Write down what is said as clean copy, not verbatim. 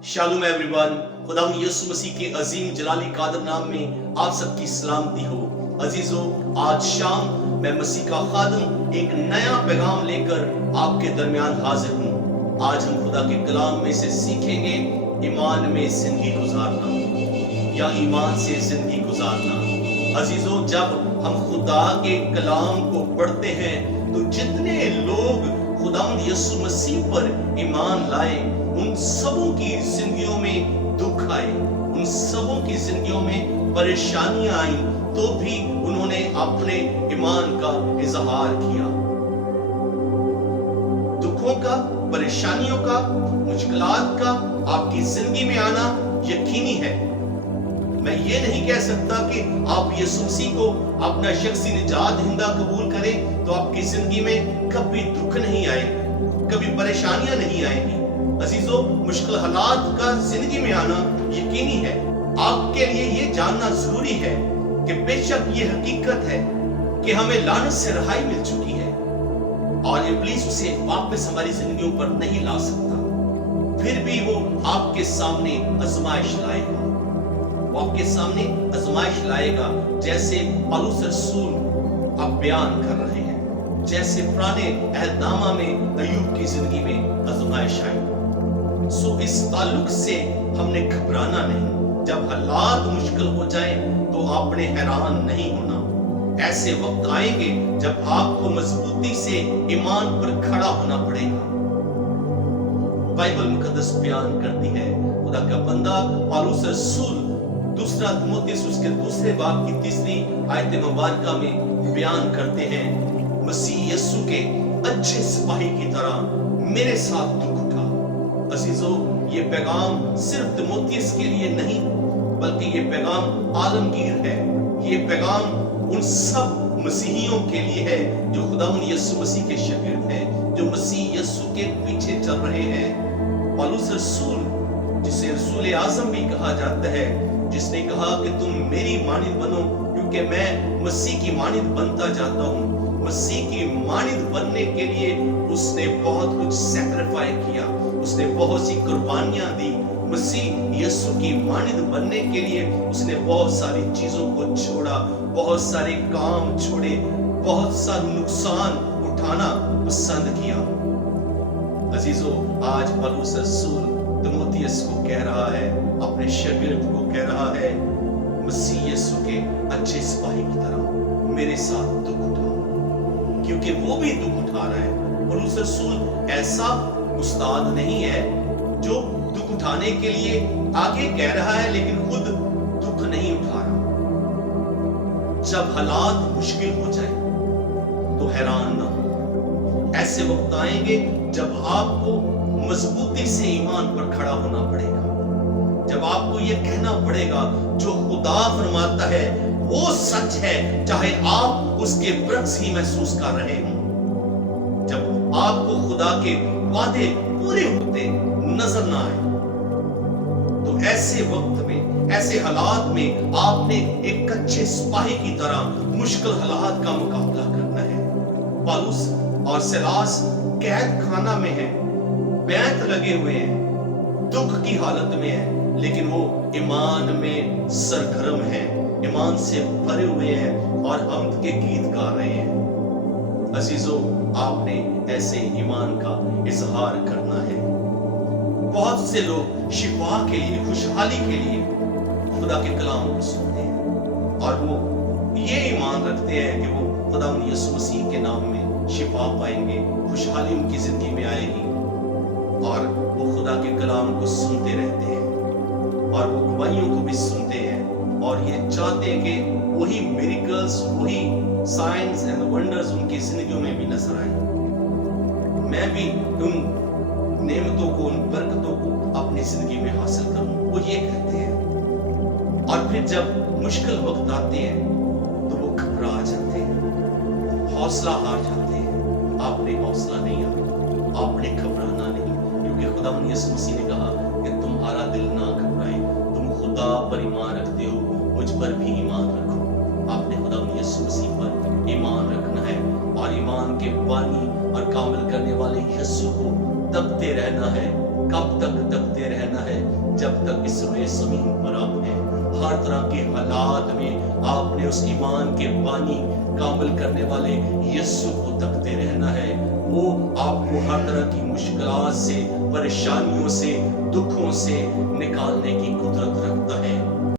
शालूम everyone, खुदा यीशु मसीह के अजीम जलाली कादर नाम में आप सबकी सलामती हो। अजीजों, आज शाम मैं मसीह का खादम एक नया पैगाम लेकर आपके दरमियान हाजिर हूँ। आज हम खुदा के कलाम में से सीखेंगे ईमान में जिंदगी गुजारना या ईमान से जिंदगी गुजारना। अजीजों, जब हम खुदा के कलाम को पढ़ते हैं तो जितने लोग खुदावंद यीशु मसीह पर ईमान लाए, उन सबों की जिंदगियों में दुख आए, उन सबों की जिंदगियों में परेशानियां आई, तो भी उन्होंने अपने ईमान का इजहार किया। दुखों का, परेशानियों का, मुश्किलात का आपकी जिंदगी में आना यकीनी है। मैं ये नहीं कह सकता कि आप यीशु मसीह को अपना शख्सी निजात दहिंदा कबूल करें तो आपकी जिंदगी में कभी दुख नहीं आएगी, कभी परेशानियां नहीं आएंगी। अजीजों, मुश्किल हालात का जिंदगी में आना यकीनी है। आपके लिए ये जानना जरूरी है कि बेशक ये हकीकत है कि हमें लानत से रहाई मिल चुकी है और इब्लीस उसे वापस हमारी जिंदगियों पर नहीं ला सकता। फिर भी वो आपके सामने आजमाइश लाएगा, वो आपके सामने आजमाइश लाएगा, जैसे पौलुस रसूल आप बयान कर रहे हैं, जैसे पुराने अहदनामा में अय्यूब की जिंदगी में आजमाइश आई। सो इस ताल्लुक से हमने घबराना नहीं। जब हालात मुश्किल हो जाएं तो आपने हैरान नहीं होना। ऐसे वक्त आएंगे जब आपको मजबूती से ईमान पर खड़ा होना पड़ेगा। बाइबल मुकद्दस बयान करती है, खुदा का बंदा पौलुस रसूल दूसरा तिमोथेयुस उसके दूसरे बाब की तीसरी आयत मुबारका में बयान करते हैं, मसीह यीशु के अच्छे सिपाही की तरह मेरे साथ दुख उठा। अजीजों, ये पैगाम सिर्फ तिमोथेयुस के लिए नहीं बल्कि ये पैगाम आलमगीर है। ये पैगाम उन सब मसीहियों के लिए है जो खुदावंद यीशु मसीह के शागिर्द हैं, जो मसीह यीशु के पीछे चल रहे हैं। पौलुस रसूल, जिसे रसूल आजम भी कहा जाता है, जिसने कहा कि तुम मेरी मानिंद बनो क्योंकि मैं मसीह की मानिंद बनता जाता हूँ। मसीह की मानिंद बनने के लिए उसने बहुत कुछ सैक्रिफाइस किया, उसने बहुत सी कुर्बानियां दी। मसीह यीशु की मानिंद बनने के लिए उसने बहुत सारी चीजों को छोड़ा, बहुत सारे काम छोड़े, बहुत सा नुकसान उठाना पसंद किया। अजीजों, आज पौलुस रसूल तिमोथेयुस को कह रहा है, अपने शागिर्द को कह रहा है, मसीह यीशु के अच्छे सिपाही की तरह मेरे साथ दुख उठाओ, क्योंकि वो भी दुख उठा रहा है। पौलुस रसूल ऐसा उस्ताद नहीं है जो दुख उठाने के लिए आगे कह रहा है लेकिन खुद दुख नहीं उठा रहा। जब हालात मुश्किल हो जाए तो हैरान ना हो। ऐसे वक्त आएंगे जब आपको मजबूती से ईमान पर खड़ा होना पड़ेगा, जब आपको यह कहना पड़ेगा जो खुदा फरमाता है वो सच है, चाहे आप उसके बरक्स ही महसूस कर रहे हो। जब आपको खुदा के वादे पूरे होते नजर ना आए तो ऐसे वक्त में, ऐसे हालात में आपने एक कच्चे सिपाही की तरह मुश्किल हालात का मुकाबला करना है। पौलुस और सिलास कैद खाना में है, बैंत लगे हुए हैं, दुख की हालत में है, लेकिन वो ईमान में सरगर्म है, ईमान से भरे हुए हैं और हम्द के गीत गा रहे हैं। अजीजों, आपने ऐसे ईमान का इजहार करना है। बहुत से लोग शिफा के लिए, खुशहाली के लिए खुदा के कलाम को सुनते हैं और वो ये ईमान रखते हैं कि वो खुदा यीशु मसीह के नाम में शिफा पाएंगे, खुशहाली उनकी जिंदगी में आएगी, और वो खुदा के कलाम को सुनते रहते हैं और वो गवाहियों को भी सुनते हैं और ये चाहते हैं कि वही मिरेकल्स, वही साइंस एंड वंडर्स उनकी जिंदगियों में भी नजर आए। मैं भी उन नेमतों को, उन बरकतों को अपनी जिंदगी में हासिल करूं, वो ये कहते हैं। और फिर जब मुश्किल वक्त आते हैं तो वो घबरा जाते हैं, हौसला हार जाते हैं। आपने हौसला नहीं हारा, आपने घबराना नहीं, क्योंकि खुदावंद यीशु मसीह ने कहा कि तुम्हारा दिल ना घबराए, तुम खुदा पर ईमान रखते हो, मुझ पर भी ईमान रखो। आपने खुदावंद यीशु मसीह पर ईमान रखना है और ईमान के बानी और कामिल करने वाले यीशु को तकते रहना है। कब तक तकते रहना है? تک اس روئے زمین پر آپ ہیں، ہر طرح کے حالات میں آپ نے اس ایمان کے بانی کامل کرنے والے یسوع کو تکتے رہنا ہے۔ وہ آپ کو ہر طرح کی مشکلات سے، پریشانیوں سے، دکھوں سے نکالنے کی قدرت رکھتا ہے۔